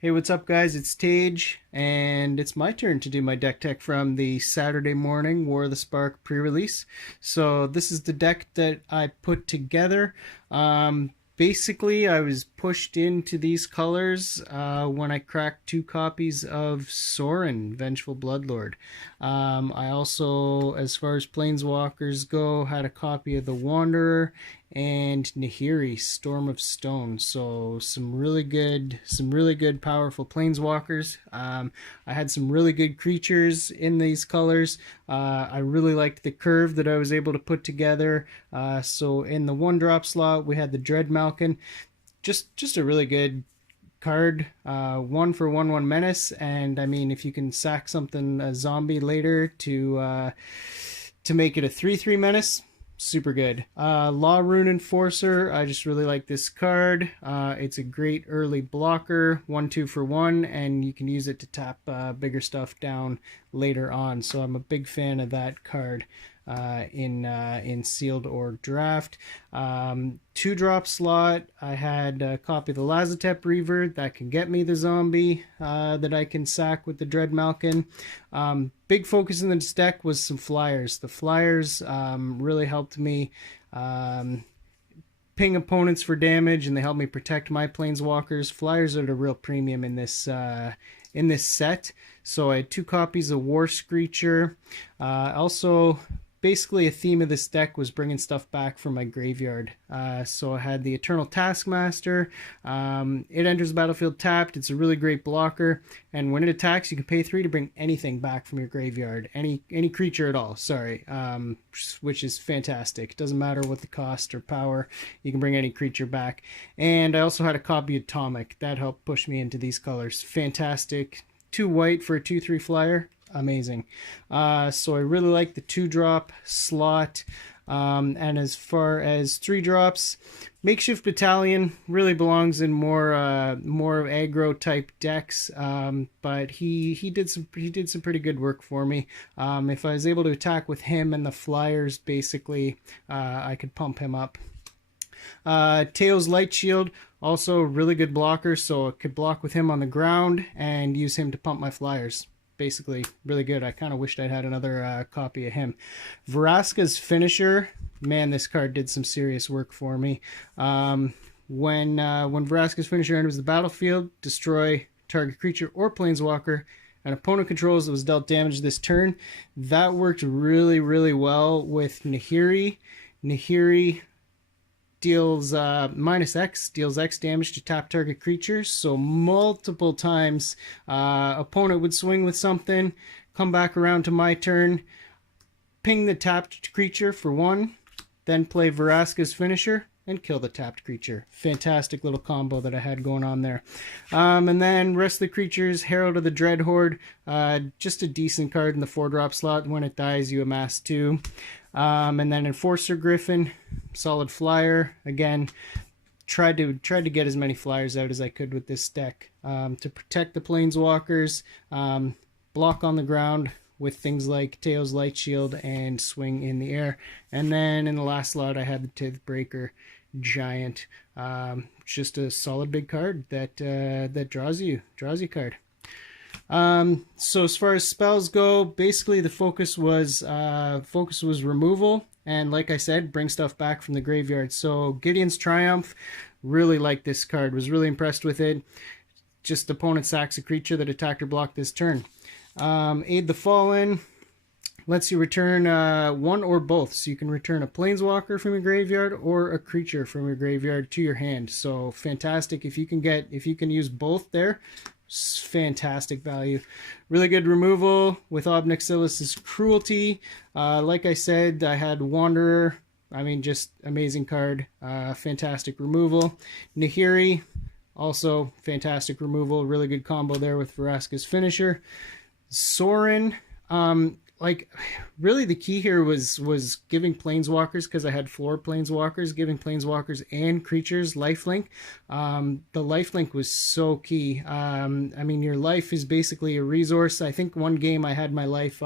Hey, what's up, guys? It's Tage, and it's my turn to do my deck tech from the Saturday morning War of the Spark pre-release. So this is the deck that I put together. Basically, I was pushed into these colors when I cracked 2 copies of Sorin, Vengeful Bloodlord. I also, as far as Planeswalkers go, had a copy of the Wanderer and Nahiri, Storm of Stone. So some really good, powerful planeswalkers. I had some really good creatures in these colors. I really liked the curve that I was able to put together. So in the 1-drop slot, we had the Dread Malkin. Just a really good card. 1/1/1 menace, and I mean, if you can sack something a zombie later to make it a 3/3 menace, super good. Law Rune Enforcer, I just really like this card. It's a great early blocker, 1/2 for 1, and you can use it to tap bigger stuff down later on. So I'm a big fan of that card in sealed or draft. 2-drop slot, I had a copy of the Lazotep Reaver that can get me the zombie that I can sack with the Dread Malkin. Big focus in this deck was some flyers. The flyers really helped me ping opponents for damage, and they help me protect my planeswalkers. Flyers are at a real premium in this set. So I had 2 copies of War Screecher. Also, basically a theme of this deck was bringing stuff back from my graveyard. So I had the Eternal Taskmaster. It enters the battlefield tapped. It's a really great blocker, and when it attacks, you can pay 3 to bring anything back from your graveyard, any creature at all. Sorry, which is fantastic. Doesn't matter what the cost or power, you can bring any creature back. And I also had a copy of Atomic that helped push me into these colors. Fantastic. 2 white for a 2/3 flyer. Amazing. So I really like the 2-drop slot. And as far as 3 drops, Makeshift Battalion really belongs in more aggro type decks. But he did some pretty good work for me. If I was able to attack with him and the flyers, basically, I could pump him up. Teo's Light Shield, also really good blocker, so I could block with him on the ground and use him to pump my flyers. Basically, really good. I kind of wished I'd had another copy of him. Vraska's Finisher, man, this card did some serious work for me. When Vraska's Finisher enters the battlefield, destroy target creature or planeswalker an opponent controls that was dealt damage this turn. That worked really, really well with Nahiri. Nahiri deals -X, deals X damage to tap target creatures. So multiple times, opponent would swing with something, come back around to my turn, ping the tapped creature for 1, then play Vraska's Finisher and kill the tapped creature. Fantastic little combo that I had going on there. And then rest of the creatures, Herald of the Dreadhorde, just a decent card in the 4-drop slot. When it dies, you amass 2. And then Enforcer Griffin, solid flyer. Again, tried to get as many flyers out as I could with this deck to protect the planeswalkers, block on the ground with things like Teo's Light Shield, and swing in the air. And then in the last slot, I had the Tithbreaker Giant. Just a solid big card that draws you card. So as far as spells go, basically the focus was removal, and like I said, bring stuff back from the graveyard. So Gideon's Triumph, really liked this card, was really impressed with it. Just opponent sacks a creature that attacked or blocked this turn. Aid the Fallen lets you return 1 or both. So you can return a planeswalker from your graveyard or a creature from your graveyard to your hand. So fantastic. If you can use both there, fantastic value. Really good removal with Ob Nixilis' Cruelty. Like I said, I had Wanderer. I mean, just amazing card. Fantastic removal. Nahiri, also fantastic removal. Really good combo there with Vraska's Finisher. Sorin, like really the key here was giving planeswalkers, because I had floor planeswalkers, giving planeswalkers and creatures lifelink. The lifelink was so key. I mean, your life is basically a resource. I think one game I had my life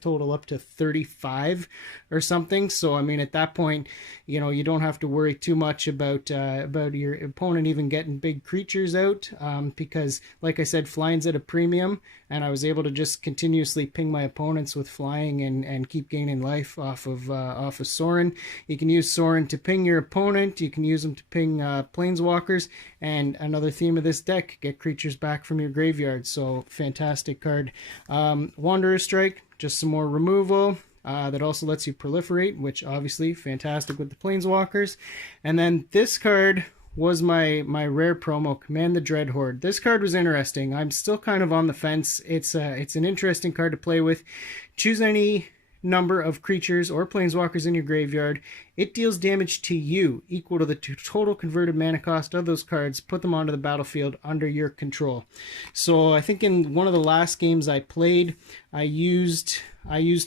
total up to 35 or something. So I mean, at that point, you know, you don't have to worry too much about your opponent even getting big creatures out, because like I said, flying's at a premium, and I was able to just continuously ping my opponents with flying and keep gaining life off of Sorin. You can use Sorin to ping your opponent. You can use them to ping planeswalkers. And another theme of this deck: get creatures back from your graveyard. So fantastic card. Wanderer Strike, just some more removal. That also lets you proliferate, which obviously fantastic with the planeswalkers. And then this card was my rare promo, Command the Dreadhorde. This card was interesting. I'm still kind of on the fence. It's an interesting card to play with. Choose any number of creatures or planeswalkers in your graveyard. It deals damage to you equal to the total converted mana cost of those cards. Put them onto the battlefield under your control. So I think in one of the last games I played, I used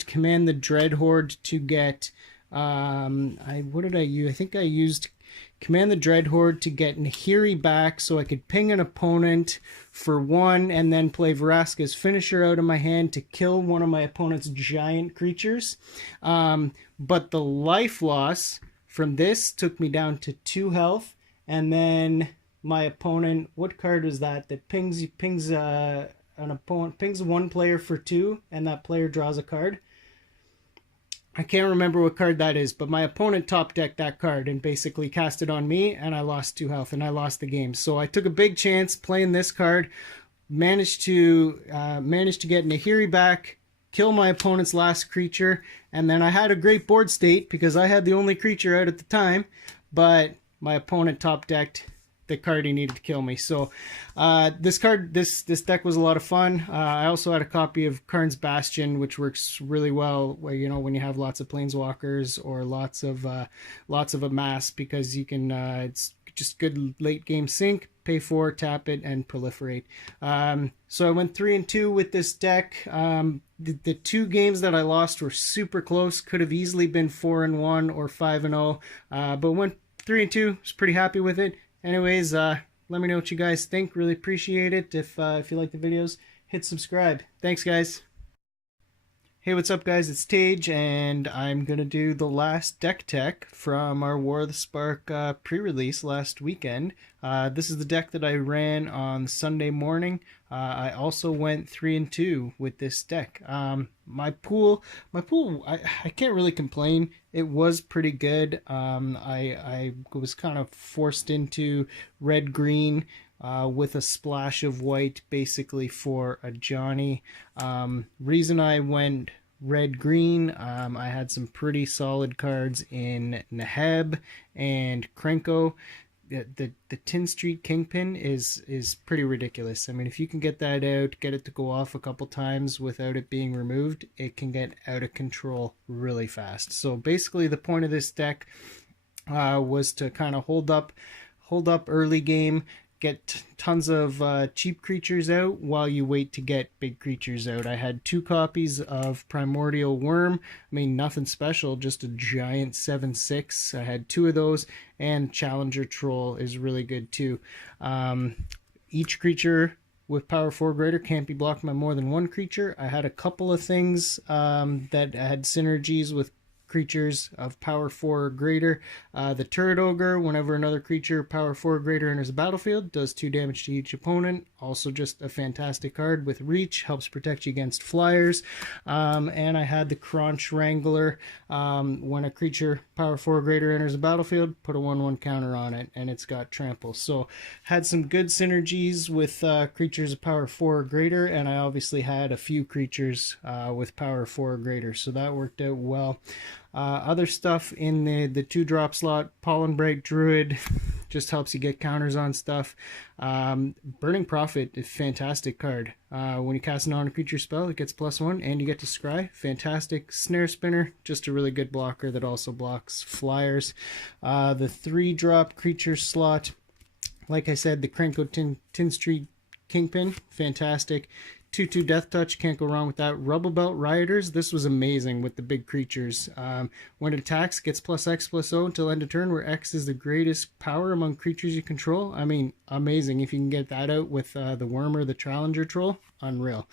Command the Dreadhorde to get what did I use? I think I used Command the Dreadhorde to get Nahiri back so I could ping an opponent for 1 and then play Vraska's Finisher out of my hand to kill one of my opponent's giant creatures. But the life loss from this took me down to 2 health, and then my opponent, what card was that pings an opponent, pings one player for 2, and that player draws a card? I can't remember what card that is, but my opponent top decked that card and basically cast it on me, and I lost 2 health, and I lost the game. So I took a big chance playing this card, managed to get Nahiri back, kill my opponent's last creature, and then I had a great board state because I had the only creature out at the time, but my opponent top decked the card he needed to kill me. So this deck was a lot of fun. I also had a copy of Karn's Bastion, which works really well where, you know, when you have lots of planeswalkers or lots of amass, because you can it's just good late game sync, pay 4, tap it, and proliferate. So I went 3-2 with this deck. The 2 games that I lost were super close, could have easily been 4-1 or 5-0, but went 3-2. Was pretty happy with it. Anyways, let me know what you guys think. Really appreciate it. If you like the videos, hit subscribe. Thanks, guys. Hey, what's up, guys? It's Tage, and I'm going to do the last deck tech from our War of the Spark pre-release last weekend. This is the deck that I ran on Sunday morning. I also went 3-2 with this deck. My pool, I can't really complain. It was pretty good. I was kind of forced into red-green with a splash of white, basically for a Johnny. Reason I went red-green, I had some pretty solid cards in Neheb and Krenko. The Tin Street Kingpin is pretty ridiculous. I mean, if you can get that out, get it to go off a couple times without it being removed, it can get out of control really fast. So basically the point of this deck was to kind of hold up early game, get tons of cheap creatures out while you wait to get big creatures out. I had 2 copies of Primordial Worm. I mean, nothing special, just a giant 7/6. I had 2 of those, and Challenger Troll is really good too. Each creature with power 4 greater can't be blocked by more than 1 creature. I had a couple of things that had synergies with creatures of power 4 or greater. The Turret Ogre, whenever another creature power 4 or greater enters the battlefield, does 2 damage to each opponent. Also just a fantastic card with reach, helps protect you against flyers. And I had the Crunch Wrangler. When a creature power 4 or greater enters the battlefield, put a 1/1 counter on it, and it's got trample. So had some good synergies with creatures of power 4 or greater, and I obviously had a few creatures with power 4 or greater, so that worked out well. Other stuff in the 2-drop slot, Pollen Break Druid just helps you get counters on stuff. Burning Prophet is a fantastic card. When you cast an on-creature spell, it gets +1, and you get to scry. Fantastic. Snare Spinner, just a really good blocker that also blocks flyers. The 3-drop creature slot, like I said, the Krenko Tin Street Kingpin, fantastic. 2/2 Death Touch, can't go wrong with that. Rubble Belt Rioters, this was amazing with the big creatures. When it attacks, gets +X/+O until end of turn, where X is the greatest power among creatures you control. I mean, amazing. If you can get that out with the Worm or the Challenger Troll, unreal.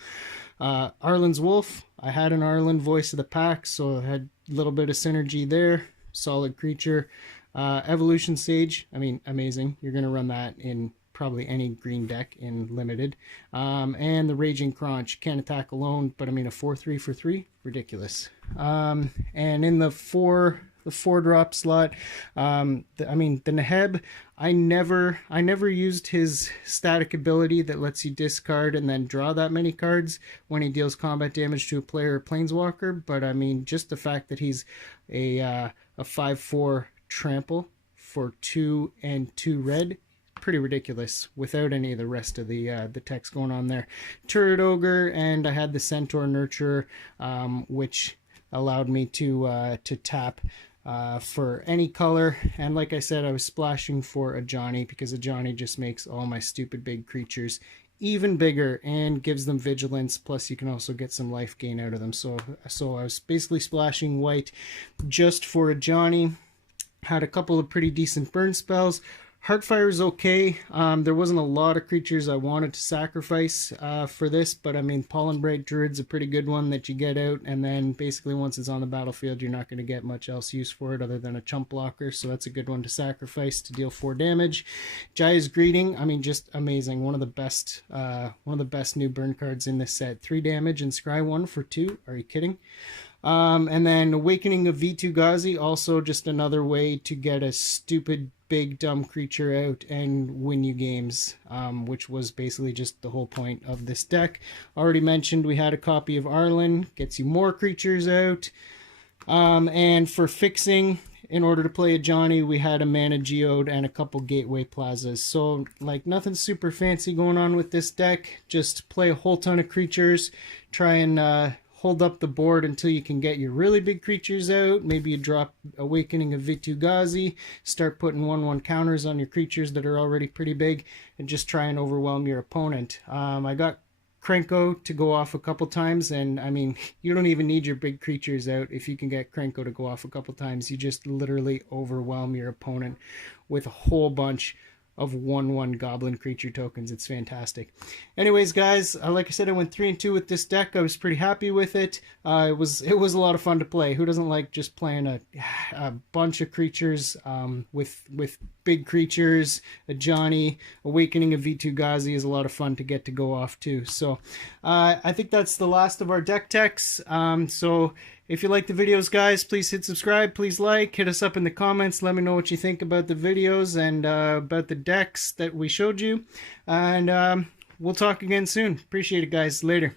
Arlen's Wolf, I had an Arlen Voice of the Pack, so I had a little bit of synergy there. Solid creature. Evolution Sage, I mean, amazing. You're going to run that in probably any green deck in Limited. And the Raging Crunch, can't attack alone, but I mean, a 4/3 for 3, ridiculous. And in the 4-drop slot, I mean, the Neheb, I never used his static ability that lets you discard and then draw that many cards when he deals combat damage to a player or planeswalker. But I mean, just the fact that he's a 5/4 trample for 2 and 2 red, pretty ridiculous without any of the rest of the text going on there. Turret Ogre, and I had the Centaur Nurturer, which allowed me to tap for any color. And like I said, I was splashing for a Johnny because a Johnny just makes all my stupid big creatures even bigger and gives them vigilance, plus you can also get some life gain out of them. So I was basically splashing white just for a Johnny. Had a couple of pretty decent burn spells. Heartfire is okay. There wasn't a lot of creatures I wanted to sacrifice for this, but I mean, Pollen Bright Druid's a pretty good one that you get out, and then basically once it's on the battlefield, you're not going to get much else use for it other than a chump blocker, so that's a good one to sacrifice to deal 4 damage. Jaya's Greeting, I mean, just amazing. One of the best new burn cards in this set. 3 damage and scry 1 for 2. Are you kidding? And then Awakening of V2 Ghazi, also just another way to get a stupid big dumb creature out and win you games, which was basically just the whole point of this deck. Already mentioned we had a copy of Arlen, gets you more creatures out. And for fixing, in order to play a Johnny, we had a Mana Geode and a couple Gateway Plazas. So like nothing super fancy going on with this deck, just play a whole ton of creatures, try and hold up the board until you can get your really big creatures out. Maybe you drop Awakening of V2 Ghazi, start putting 1/1 counters on your creatures that are already pretty big, and just try and overwhelm your opponent. I got Krenko to go off a couple times, and I mean, you don't even need your big creatures out. If you can get Krenko to go off a couple times, you just literally overwhelm your opponent with a whole bunch of 1/1 goblin creature tokens. It's fantastic. Anyways, guys, like I said, I went 3 and 2 with this deck. I was pretty happy with it. It was a lot of fun to play. Who doesn't like just playing a bunch of creatures with big creatures? A Johnny, Awakening of V2 Ghazi is a lot of fun to get to go off too. So I think that's the last of our deck techs. So if you like the videos, guys, please hit subscribe, please like, hit us up in the comments, let me know what you think about the videos and about the decks that we showed you, and we'll talk again soon. Appreciate it, guys. Later.